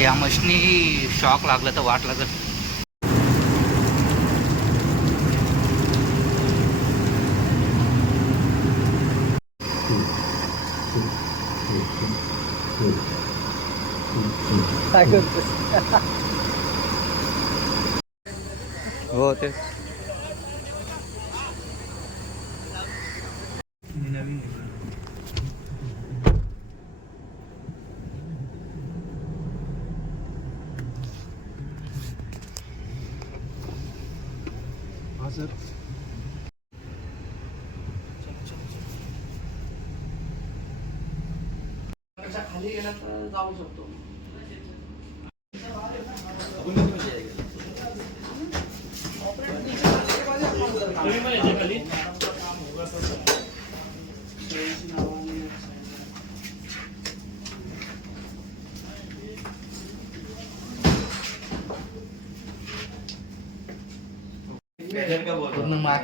या मशनी शॉक लागलं तर वाट लागत हो ते हा खाली गेला तर जाऊ शकतो.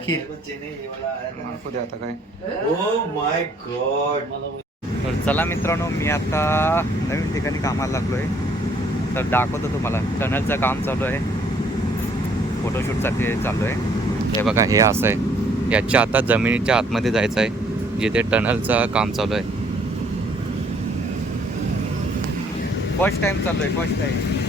माखी माखू दे आता काय? ओ माय गॉड तर चला मित्रांनो मी आता नवीन ठिकाणी कामाला लागलो आहे तर दाखवतो तुम्हाला टनलचं काम चालू आहे. फोटोशूटसाठी चालू आहे हे बघा हे असं आहे. याच्या आता जमिनीच्या आतमध्ये जायचं आहे जिथे टनलचं काम चालू आहे. फर्स्ट टाइम चालू आहे फर्स्ट टाइम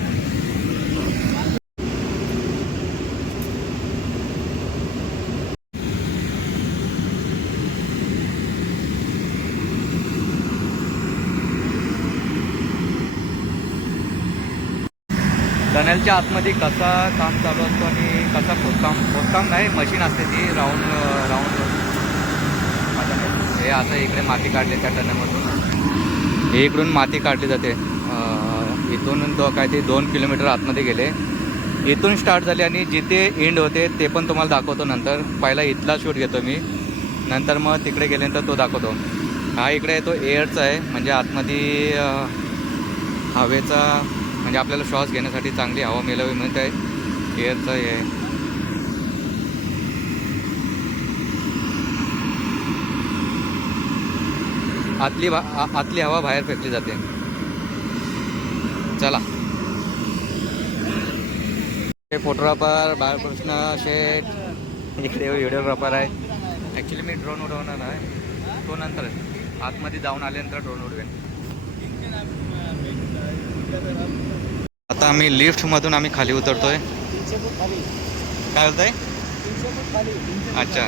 टनेलच्या आतमध्ये कसा काम चालू असतो आणि कसा खोदकाम खोदकाम नाही मशीन असते ती राऊंड राऊंड हे असं इकडे माती काढली त्या टनलमधून. हे इकडून माती काढली जाते. इथून तो काय ते दोन किलोमीटर आतमध्ये गेले. इथून स्टार्ट झाले आणि जिथे एंड होते ते पण तुम्हाला दाखवतो नंतर. पहिला इथला शूट घेतो मी. नंतर मग तिकडे गेल्यानंतर तो दाखवतो. हा इकडे तो एअरचा आहे. म्हणजे आतमध्ये हवेचा म्हणजे आपल्याला श्वास घेण्यासाठी चांगली हवा मिळावी म्हणत आहे. एअरचं हे आहे. आतली भा आतली हवा बाहेर फेकली जाते. चला. हे फोटोग्राफर बाळकृष्ण शेठ. इकडे व्हिडिओग्राफर आहे. ॲक्च्युली मी ड्रोन उडवणार आहे. तो नंतर आतमध्ये जाऊन आल्यानंतर ड्रोन उडवेन. आता आम्ही लिफ्टमधून आम्ही खाली उतरतोय. काय बोलताय? अच्छा.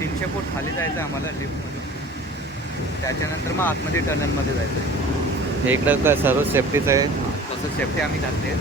तीनशे फूट खाली जायचं आहे आम्हाला लिफ्टमधून त्याच्यानंतर मग आतमध्ये टनलमध्ये जायचं. आहे हे इकडं सर्व सेफ्टीचं आहे. तसं सेफ्टी आम्ही घातली आहे.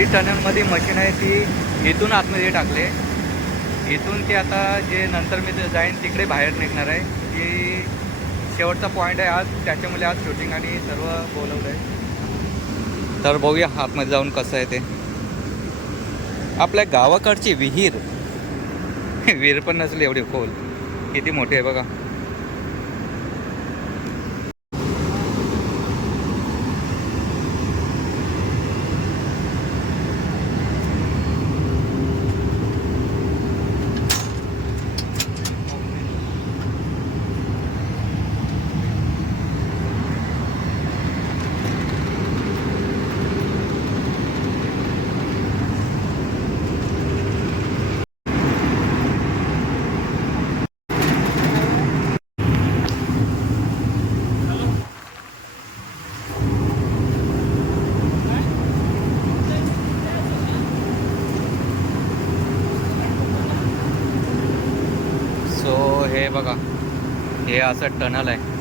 जी टनलमध्ये मशीन आहे ती इथून आतमध्ये टाकले. इथून ते आता जे नंतर मी ते जाईन तिकडे बाहेर निघणार आहे. की शेवटचा पॉईंट आहे आज. त्याच्यामुळे आज शूटिंग आणि सर्व बोलवलं आहे. तर बघूया आतमध्ये जाऊन कसं आहे ते. आपल्या गावाकडची विहीर. विहीर पण नसली एवढी खोल. किती मोठी आहे बघा. बघा. हे असं टनल आहे.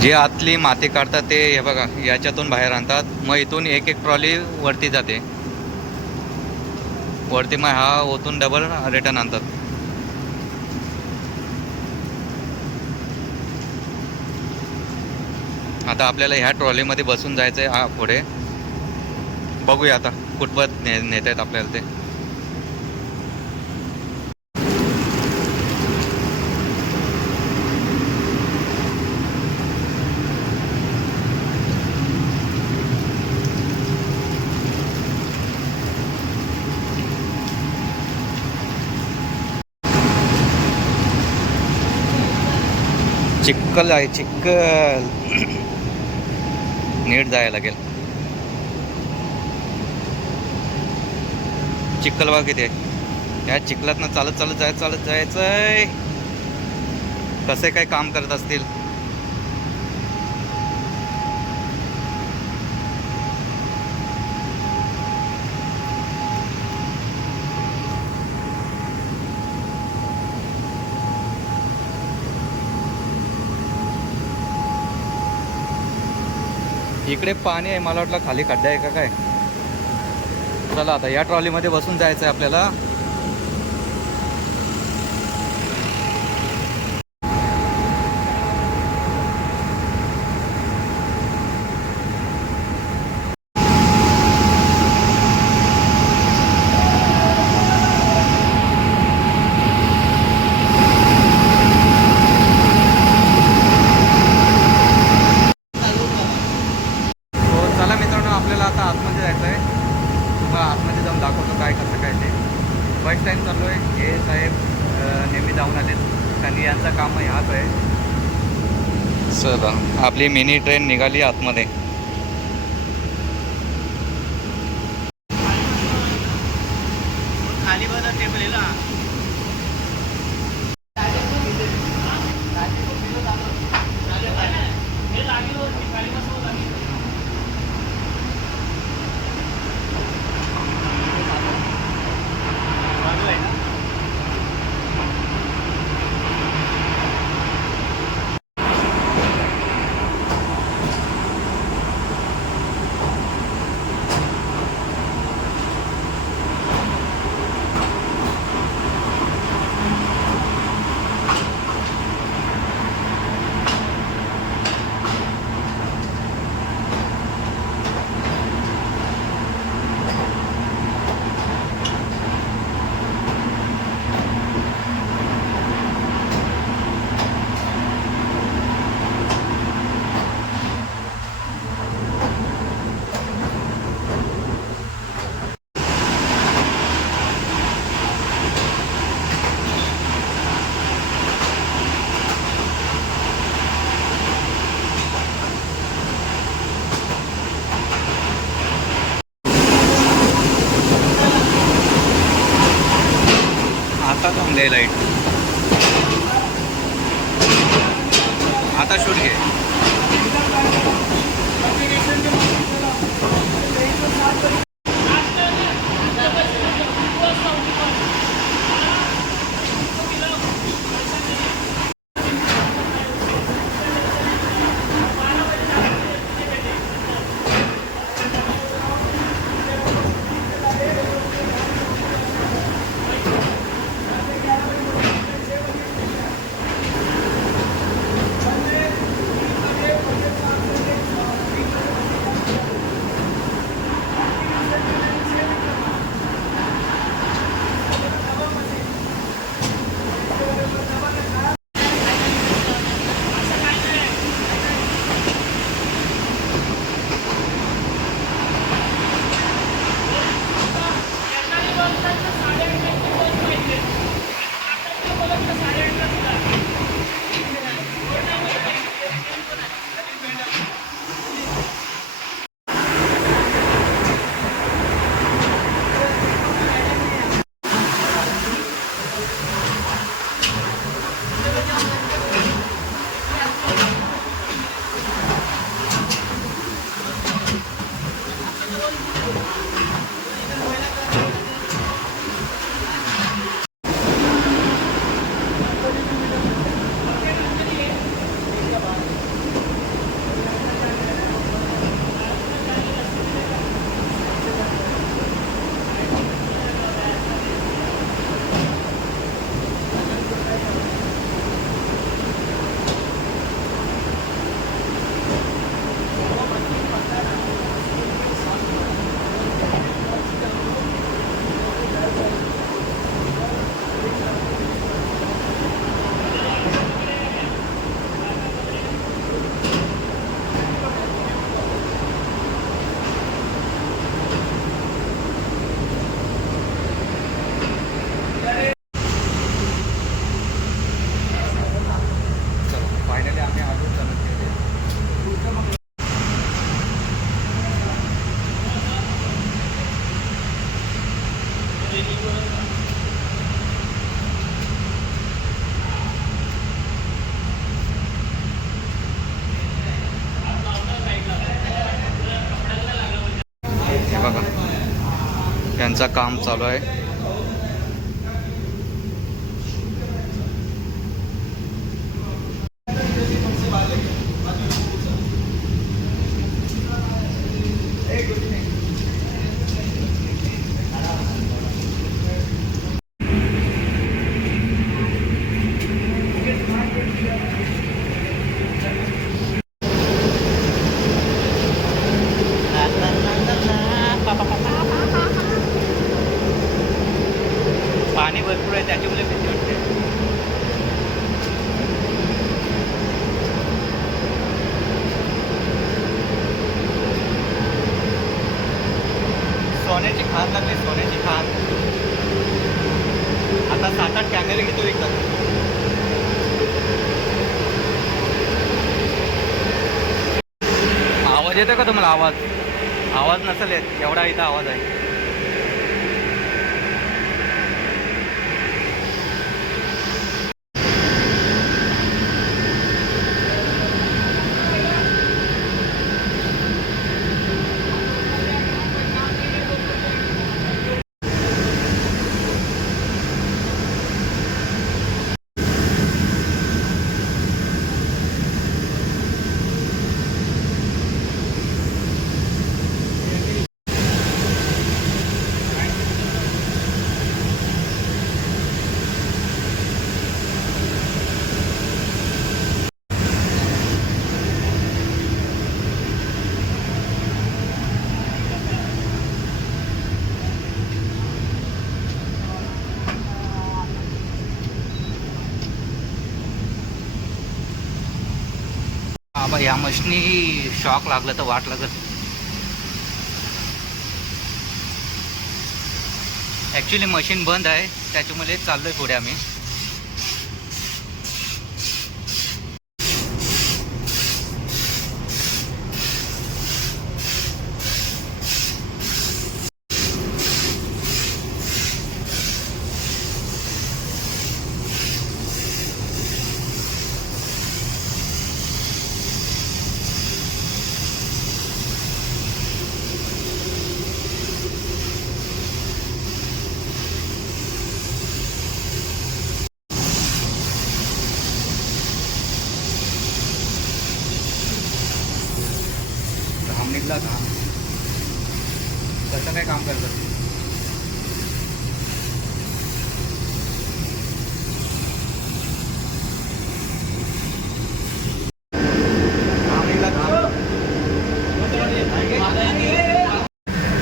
जे आतली माती काढतात ते हे बघा याच्यातून बाहेर आणतात. मग इथून एक एक ट्रॉली वरती जाते. वरती मग हा ओतून डबल रिटर्न आणतात. आता आपल्याला ह्या ट्रॉलीमध्ये बसून जायचं आहे हा पुढे. बघूया आता कुठपत ने नेत आहेत आपल्याला ते. चिक्कल आहे चिक्कल. नीट जायला लागेल. चिक्कल बघा किती आहे. या चिखलातनं चालत चालत जाय चालत जायचंय. कसे काय काम करत असतील? इकडे पाणी आहे मला वाटलं खाली खड्डा आहे का काय? चला आता या ट्रॉलीमध्ये बसून जायचं आहे आपल्याला हो चला मित्रांनो आपल्याला आता आतमध्ये जायचं आहे तुम्हाला आतमध्ये जाऊन दाखवतो काय कसं काय ते फर्स्ट टाईम चाललो आहे हे साहेब अं, नेहमी जाऊन आलेत आणि यांचं काम ह्याच आहे चला आपली मिनी ट्रेन निघाली आतमध्ये. आता लाइट आता शूट घे. यांचं काम चालू आहे पाणी भरपूर आहे त्याच्यामुळे भीती वाटते सोन्याची खान लागली सोन्याची खान आता सात आठ कॅमेरे घेतो एकदम. आवाज येतो का तुम्हाला आवाज? आवाज नसेल येत. एवढा इथं आवाज आहे. बाबा या मशनी शॉक लागलं तर वाट लागत ॲक्च्युली मशीन बंद आहे. त्याच्यामुळे आहे पुढे आम्ही घाम निघला घाम कसं काय काम करतात घाम निघला घाम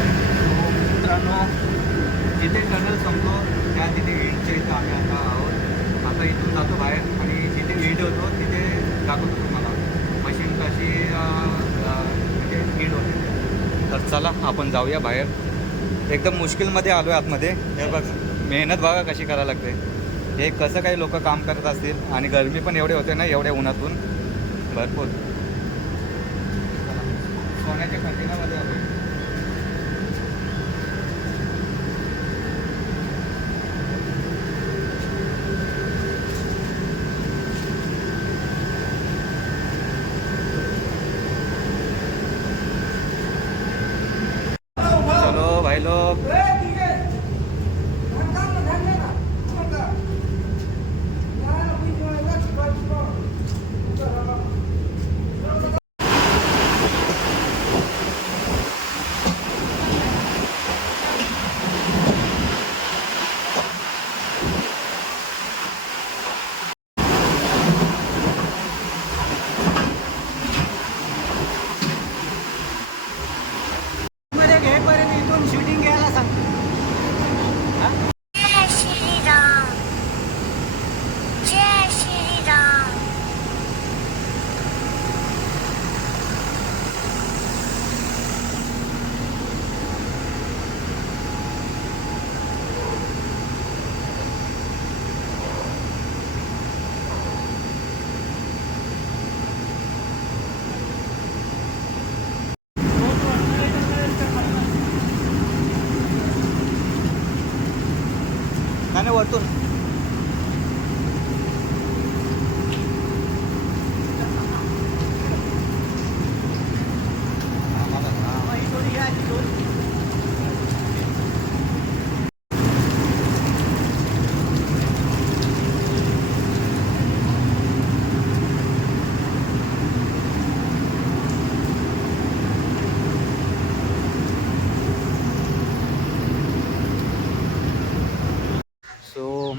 मित्रांनो जिथे टनल संपतो त्या तिथे एंडच्या इथं आम्ही आता आहोत आता इथून जातो बाहेर आणि जिथे एंड होतो तिथे दाखवतो तुम्हाला मशीन कशी अं, अं, म्हणजे एंड होते ते. तर चला आपण जाऊया बाहेर. एकदम मुश्किलमध्ये आलो आहे आतमध्ये. हे बघ मेहनत बघा कशी करायला लागते. हे कसं काही लोक काम करत असतील आणि गरमी पण एवढे होते ना एवढ्या उन्हातून. भरपूर. सोन्याच्या कंटिन्यूमध्ये आलो नाही नाही,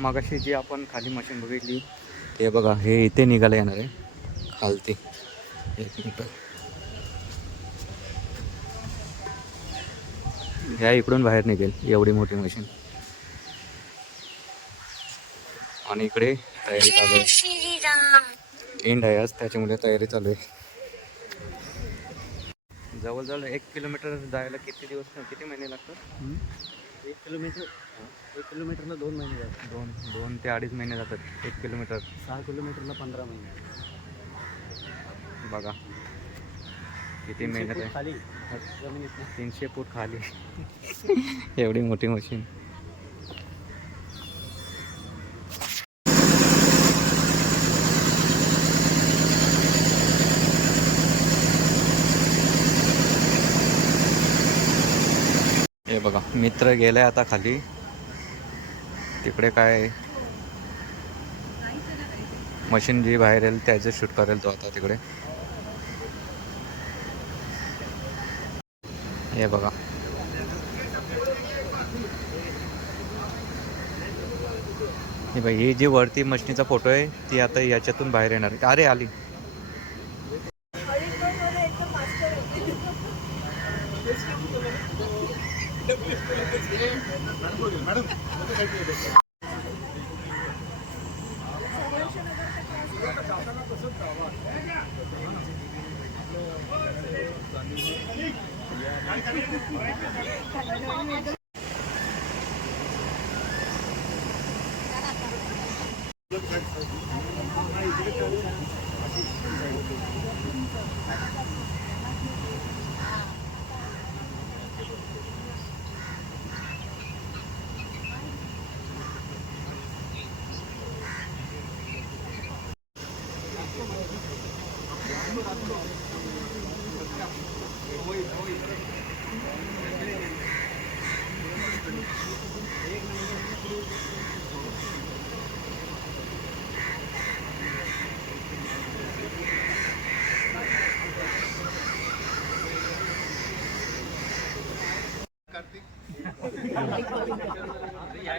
मागाशी जी आपण खाली मशीन बघितली ते बघा हे इथे निघायला येणार आहे. खालती. एक मिनिट. ह्या इकडून बाहेर निघेल एवढी मोठी मशीन आणि इकडे तयारी चालू आहे. एंड आहे आज त्याच्यामुळे तयारी चालू आहे. जवळजवळ एक किलोमीटर जायला किती दिवस किती महिने लागतात? एक किलोमीटर. एक किलोमीटरला दोन महिने जातात. दोन दोन ते अडीच महिने जातात एक किलोमीटर. सहा किलोमीटरला पंधरा महिने. बघा. किती मेहनत आहे. खाली. जमिनीत तीनशे फूट खाली. एवढी मोठी मशीन हे बघा मित्र गेलाय आता खाली. तिकडे काय मशीन जी बाहेर येईल त्याचं शूट करेल तो आता तिकडे. हे बघा. हे बाई ही जी वरती मशनीचा फोटो आहे ती आता याच्यातून बाहेर येणार आहे. अरे आली. Madam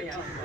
yeah.